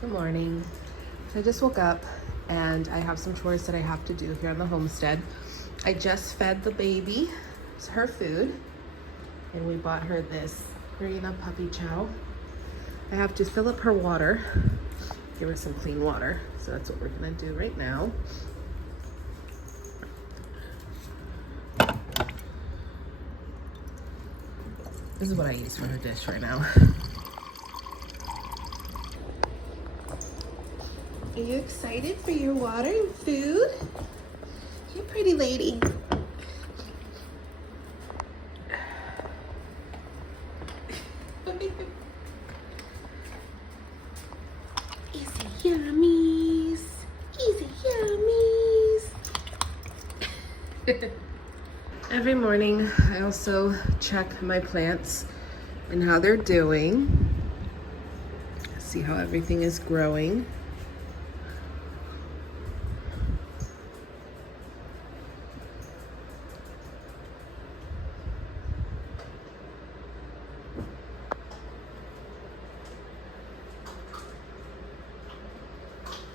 Good morning. So I just woke up and I have some chores that I have to do here on the homestead. I just fed the baby her food and we bought her this Purina puppy chow. I have to fill up her water, give her some clean water. So that's what we're gonna do right now. This is what I use for her dish right now. Are you excited for your water and food? You pretty lady. Easy yummies. Easy yummies. Every morning, I also check my plants and how they're doing. See how everything is growing.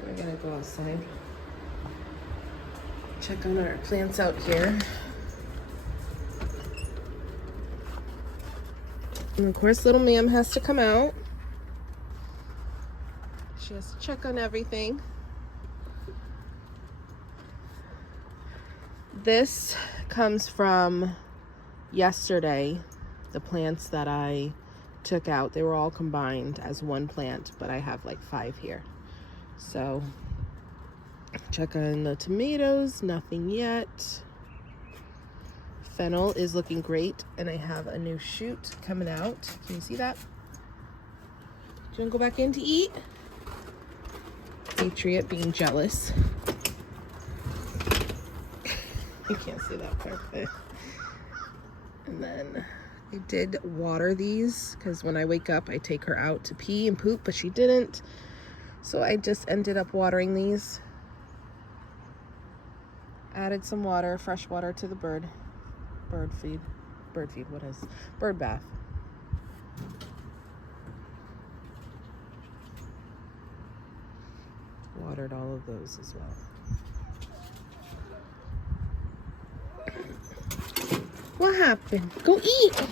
We're gonna go outside, check on our plants out here. And of course, little ma'am has to come out. She has to check on everything. This comes from yesterday, the plants that I took out. They were all combined as one plant, but I have like 5 here. So check on the tomatoes, nothing yet. Fennel is looking great, and I have a new shoot coming out. Can you see that? Do you want to go back in to eat? Patriot being jealous. You can't see that part, but... And then I did water these, because when I wake up, I take her out to pee and poop, but she didn't. So I just ended up watering these. Added some water, fresh water to the bird feed, what is? Bird bath. Watered all of those as well. What happened? Go eat.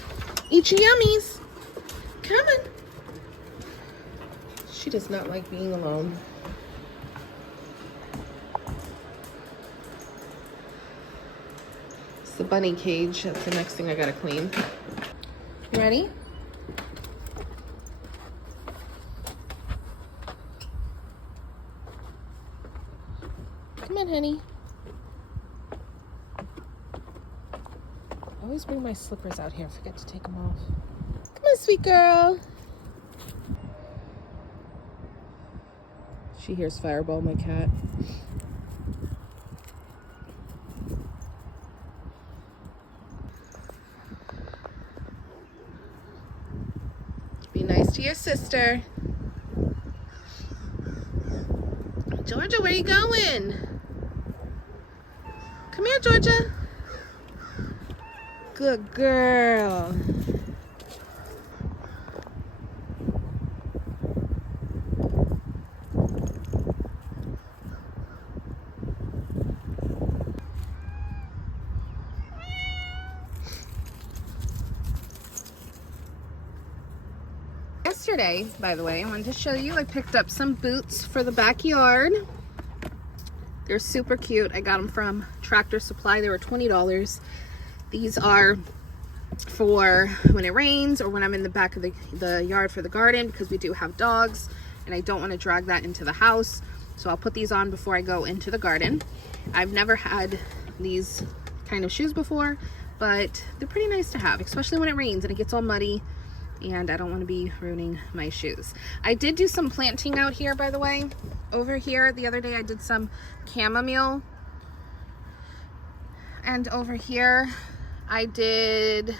Eat your yummies. Come on. She does not like being alone. It's the bunny cage. That's the next thing I gotta clean. You ready? Come on, honey. I always bring my slippers out here. I forget to take them off. Come on, sweet girl. She hears Fireball, my cat. Be nice to your sister. Georgia, where are you going? Come here, Georgia. Good girl. Yesterday, by the way, I wanted to show you, I picked up some boots for the backyard. They're super cute. I got them from Tractor Supply. They were $20. These are for when it rains or when I'm in the back of the yard for the garden, because we do have dogs and I don't want to drag that into the house. So I'll put these on before I go into the garden. I've never had these kind of shoes before, but they're pretty nice to have, especially when it rains and it gets all muddy. And I don't want to be ruining my shoes. I did do some planting out here, by the way. Over here, the other day I did some chamomile. And over here, I did,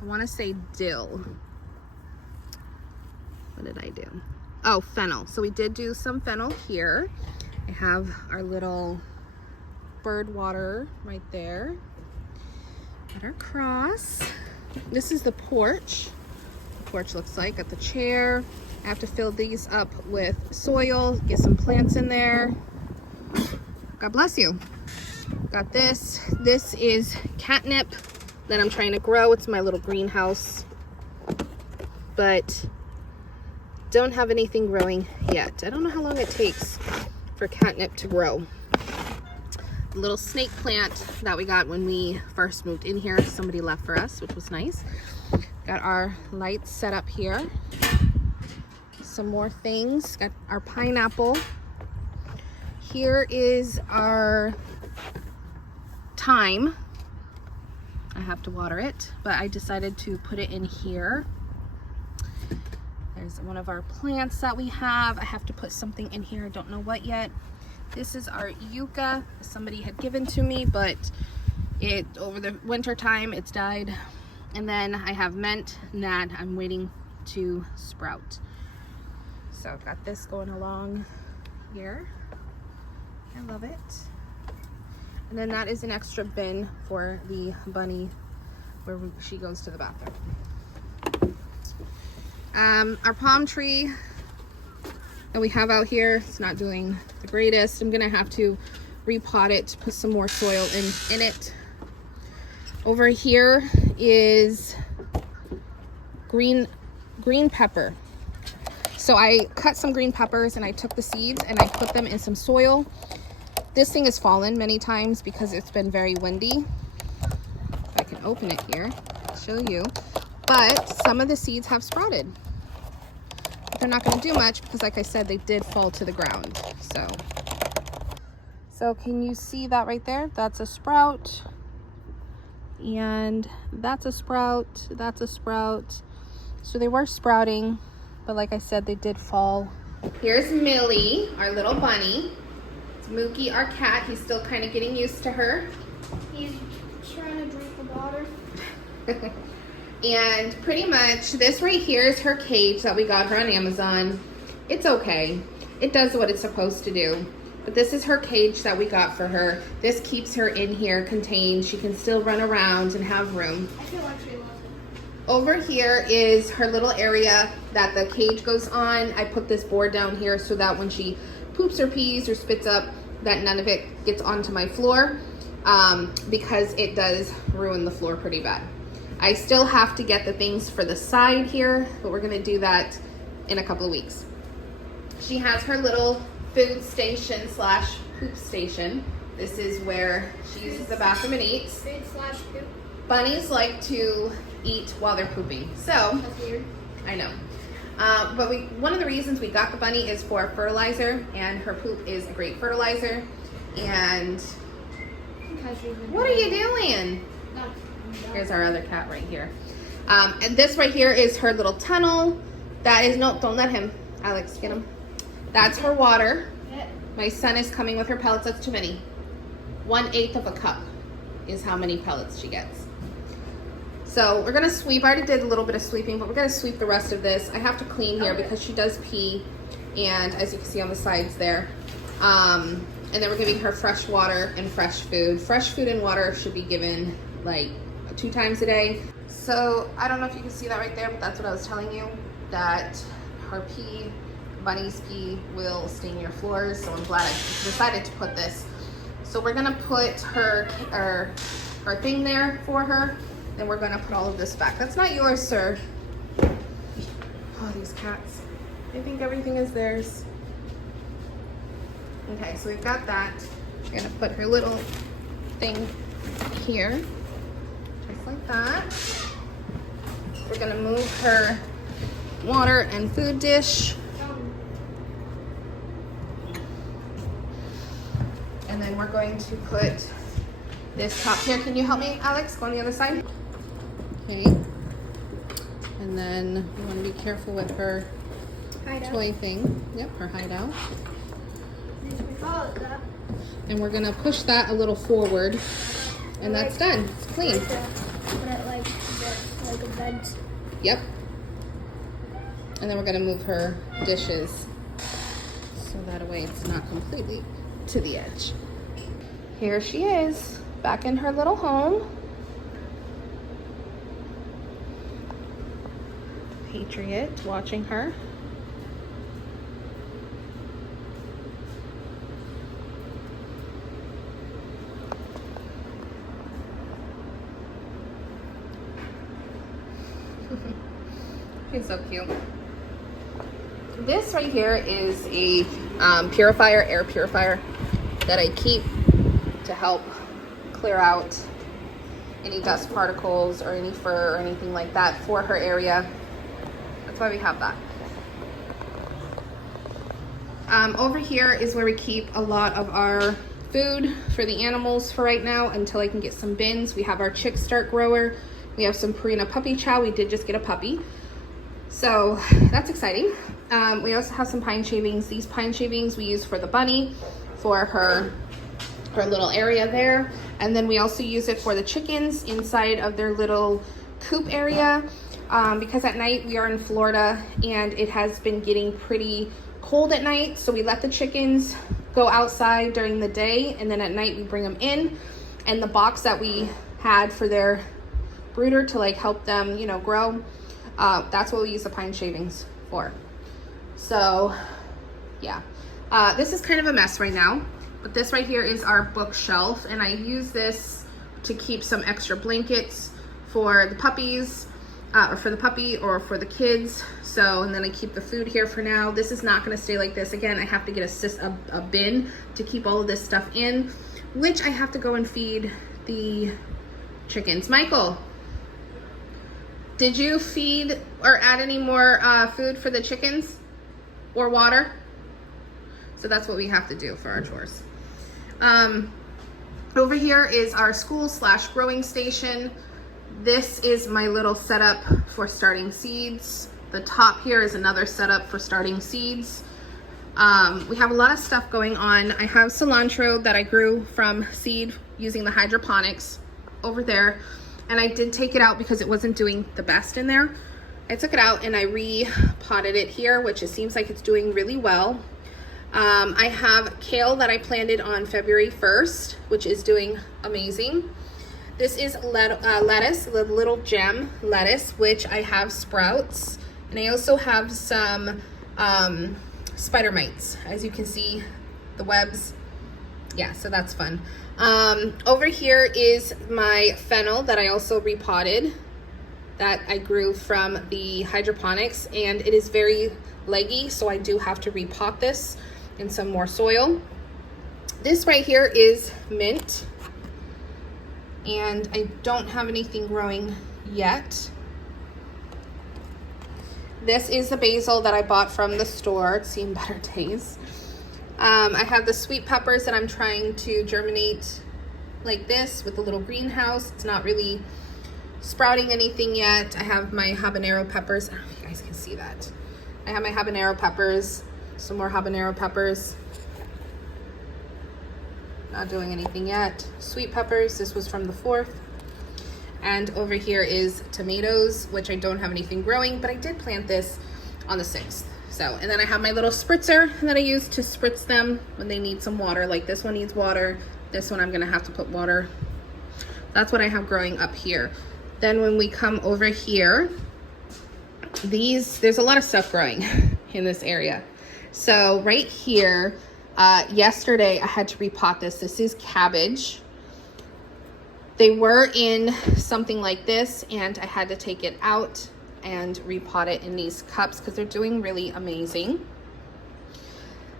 I want to say dill. What did I do? Oh, fennel. So we did do some fennel here. I have our little bird water right there. Got our cross. This is the porch. The porch looks like. Got the chair. I have to fill these up with soil, get some plants in there. God bless you. Got this. This is catnip that I'm trying to grow. It's my little greenhouse, but don't have anything growing yet. I don't know how long it takes for catnip to grow. A little snake plant that we got when we first moved in here. Somebody left for us, which was nice. Got our lights set up here. Some more things. Got our pineapple. Here is our thyme. I have to water it, but I decided to put it in here. There's one of our plants that we have. I have to put something in here. I don't know what yet. This is our yucca. Somebody had given to me, but it over the winter time it's died. And then I have mint that I'm waiting to sprout. So I've got this going along here. I love it. And then that is an extra bin for the bunny where she goes to the bathroom. Our palm tree that we have out here, it's not doing the greatest. I'm gonna have to repot it, put some more soil in it. Over here is green pepper. So I cut some green peppers and I took the seeds and I put them in some soil. This thing has fallen many times because it's been very windy. If I can open it here, I'll show you. But some of the seeds have sprouted. But they're not going to do much because, like I said, they did fall to the ground. So can you see that right there? That's a sprout. And that's a sprout. That's a sprout. So they were sprouting, but like I said, they did fall. Here's Millie, our little bunny. It's Mookie, our cat. He's still kind of getting used to her. He's trying to drink the water. And pretty much this right here is her cage that we got her on Amazon. It's okay. It does what it's supposed to do. But this is her cage that we got for her. This keeps her in here contained. She can still run around and have room. I feel like she loves it. Over here is her little area that the cage goes on. I put this board down here so that when she poops or pees or spits up, that none of it gets onto my floor, because it does ruin the floor pretty bad. I still have to get the things for the side here, but we're gonna do that in a couple of weeks. She has her little food station slash poop station. This is where she uses the bathroom and eats. Food slash poop. Bunnies like to eat while they're pooping. So, That's weird. I know. But one of the reasons we got the bunny is for fertilizer, and her poop is a great fertilizer. And what are you doing? No. Here's our other cat right here. And this right here is her little tunnel. That is, no, don't let him. Alex, get him. That's her water. My son is coming with her pellets. That's too many. 1/8 of a cup is how many pellets she gets. So we're gonna sweep. I already did a little bit of sweeping, but we're gonna sweep the rest of this. I have to clean here because she does pee, and as you can see on the sides there. And then we're giving her fresh water and fresh food. Fresh food and water should be given like 2 times a day. So I don't know if you can see that right there, but that's what I was telling you, that her pee, bunny's pee, will stain your floors. So I'm glad I decided to put this. So we're gonna put her thing there for her. Then we're gonna put all of this back. That's not yours, sir. Oh, these cats. They think everything is theirs. Okay, so we've got that. We're gonna put her little thing here, just like that. We're gonna move her water and food dish. And then we're going to put this top here. Can you help me, Alex? Go on the other side. Okay. And then you want to be careful with her Hideout. toy thing. Yep, her hideout. We call it that. And we're gonna push that a little forward, and that's done. It's clean. Put it like a bed. Yep. And then we're gonna move her dishes so that way it's not completely to the edge. Here she is, back in her little home. Patriot watching her. He's so cute. This right here is a purifier, air purifier that I keep to help clear out any dust particles or any fur or anything like that for her area. That's why we have that. Over here is where we keep a lot of our food for the animals for right now until I can get some bins. We have our chick start grower. We have some Purina puppy chow. We did just get a puppy, so that's exciting. We also have some pine shavings. These pine shavings we use for the bunny, for her little area there. And then we also use it for the chickens inside of their little coop area, because at night we are in Florida and it has been getting pretty cold at night. So we let the chickens go outside during the day, and then at night we bring them in. And the box that we had for their brooder to like help them, you know, grow, that's what we use the pine shavings for. So yeah, this is kind of a mess right now, but this right here is our bookshelf, and I use this to keep some extra blankets for the puppies, or for the puppy or for the kids. So, and then I keep the food here for now. This is not going to stay like this. Again, I have to get a bin to keep all of this stuff in, which I have to go and feed the chickens. Michael, did you feed or add any more food for the chickens or water? So that's what we have to do for our chores. Over here is our school / growing station. This is my little setup for starting seeds. The top here is another setup for starting seeds. We have a lot of stuff going on. I have cilantro that I grew from seed using the hydroponics over there, and I did take it out because it wasn't doing the best in there. I took it out and I repotted it here, which it seems like it's doing really well. I have kale that I planted on February 1st, which is doing amazing. This is lettuce, the little gem lettuce, which I have sprouts. And I also have some spider mites. As you can see, the webs. Yeah, so that's fun. Over here is my fennel that I also repotted, that I grew from the hydroponics, and it is very leggy, so I do have to repot this in some more soil. This right here is mint, and I don't have anything growing yet. This is the basil that I bought from the store. It's seen better days. I have the sweet peppers that I'm trying to germinate like this with the little greenhouse. It's not really sprouting anything yet. I have my habanero peppers. I don't know if you guys can see that. I have my habanero peppers, some more habanero peppers. Not doing anything yet. Sweet peppers, this was from the 4th. And over here is tomatoes, which I don't have anything growing, but I did plant this on the 6th. So, and then I have my little spritzer that I use to spritz them when they need some water. Like this one needs water. This one I'm gonna have to put water. That's what I have growing up here. Then when we come over here, there's a lot of stuff growing in this area. So right here, yesterday I had to repot this. This is cabbage. They were in something like this, and I had to take it out and repot it in these cups because they're doing really amazing.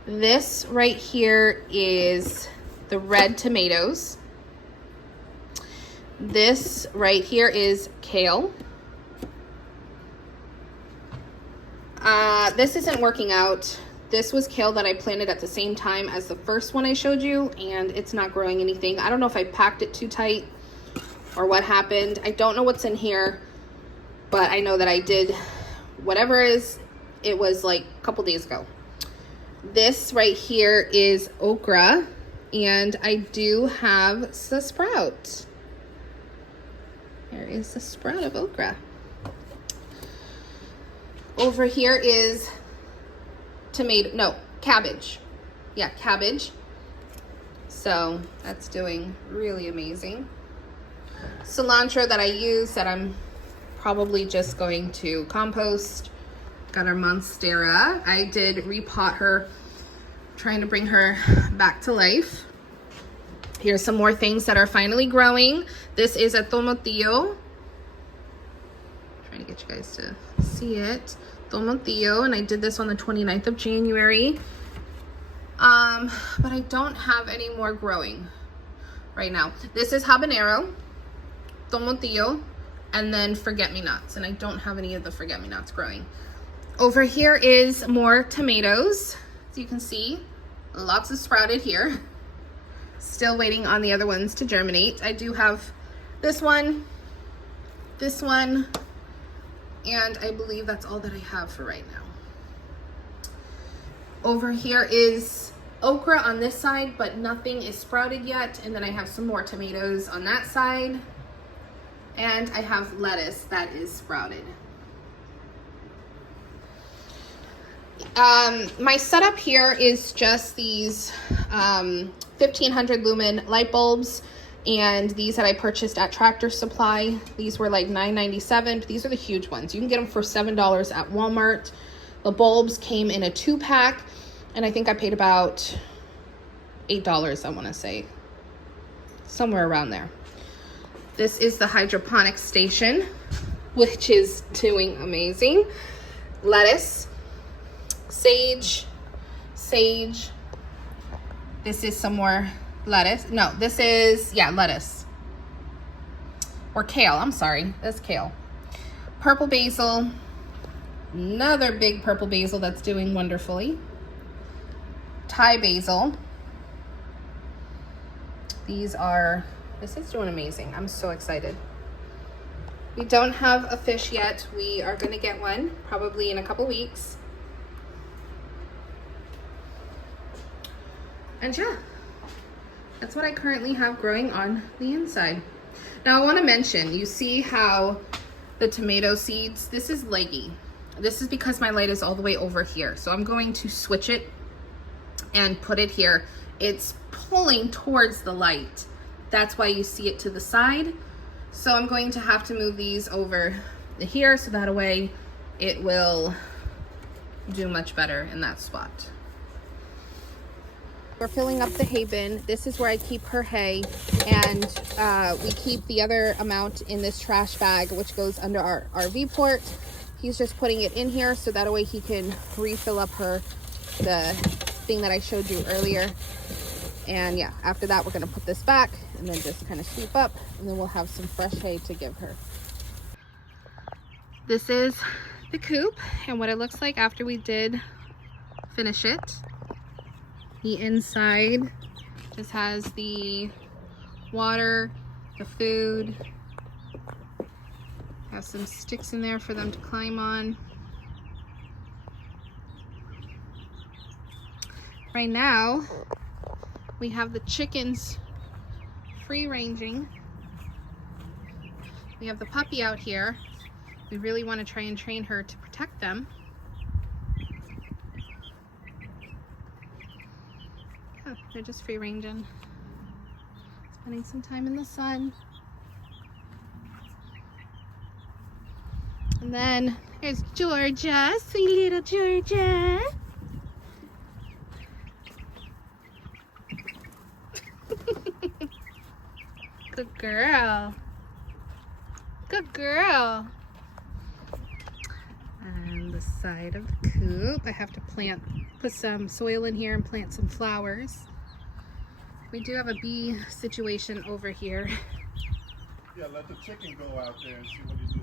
This right here is the red tomatoes. This right here is kale. This isn't working out. This was kale that I planted at the same time as the first one I showed you, and it's not growing anything. I don't know if I packed it too tight or what happened. I don't know what's in here, but I know that I did whatever it was like a couple days ago. This right here is okra, and I do have the sprout. There is the sprout of okra. Over here is cabbage. Yeah, cabbage. So that's doing really amazing. Cilantro that I use that I'm probably just going to compost. Got our monstera. I did repot her, trying to bring her back to life. Here's some more things that are finally growing. This is a tomatillo. Trying to get you guys to see it. Tomatillo, and I did this on the 29th of January. But I don't have any more growing right now. This is habanero, tomatillo, and then forget-me-nots, and I don't have any of the forget-me-nots growing. Over here is more tomatoes. As you can see, lots of sprouted here. Still waiting on the other ones to germinate. I do have this one, and I believe that's all that I have for right now. Over here is okra on this side, but nothing is sprouted yet. And then I have some more tomatoes on that side. And I have lettuce that is sprouted. My setup here is just these 1500 lumen light bulbs, and these that I purchased at Tractor Supply. These were like $9.97, but these are the huge ones. You can get them for $7 at Walmart. The bulbs came in a 2-pack, and I think I paid about $8, I want to say. Somewhere around there. This is the hydroponic station, which is doing amazing. Lettuce, sage. This is some more lettuce. No, this is, yeah, lettuce. Or kale, I'm sorry. That's kale. Purple basil. Another big purple basil that's doing wonderfully. Thai basil. This is doing amazing. I'm so excited. We don't have a fish yet. We are going to get one probably in a couple weeks. And yeah, that's what I currently have growing on the inside. Now I want to mention, you see how the tomato seeds, this is leggy. This is because my light is all the way over here. So I'm going to switch it and put it here. It's pulling towards the light. That's why you see it to the side. So I'm going to have to move these over here so that way it will do much better in that spot. We're filling up the hay bin. This is where I keep her hay, and we keep the other amount in this trash bag, which goes under our RV port. He's just putting it in here so that way he can refill up the thing that I showed you earlier. And yeah, after that, we're gonna put this back and then just kind of sweep up, and then we'll have some fresh hay to give her. This is the coop and what it looks like after we did finish it. The inside just has the water, the food. Have some sticks in there for them to climb on. Right now, we have the chickens free ranging. We have the puppy out here. We really want to try and train her to protect them. Yeah, they're just free ranging. Spending some time in the sun. And then there's Georgia, sweet little Georgia. Good girl. Good girl. And the side of the coop, I have to put some soil in here and plant some flowers. We do have a bee situation over here. Yeah, let the chicken go out there and see what he do.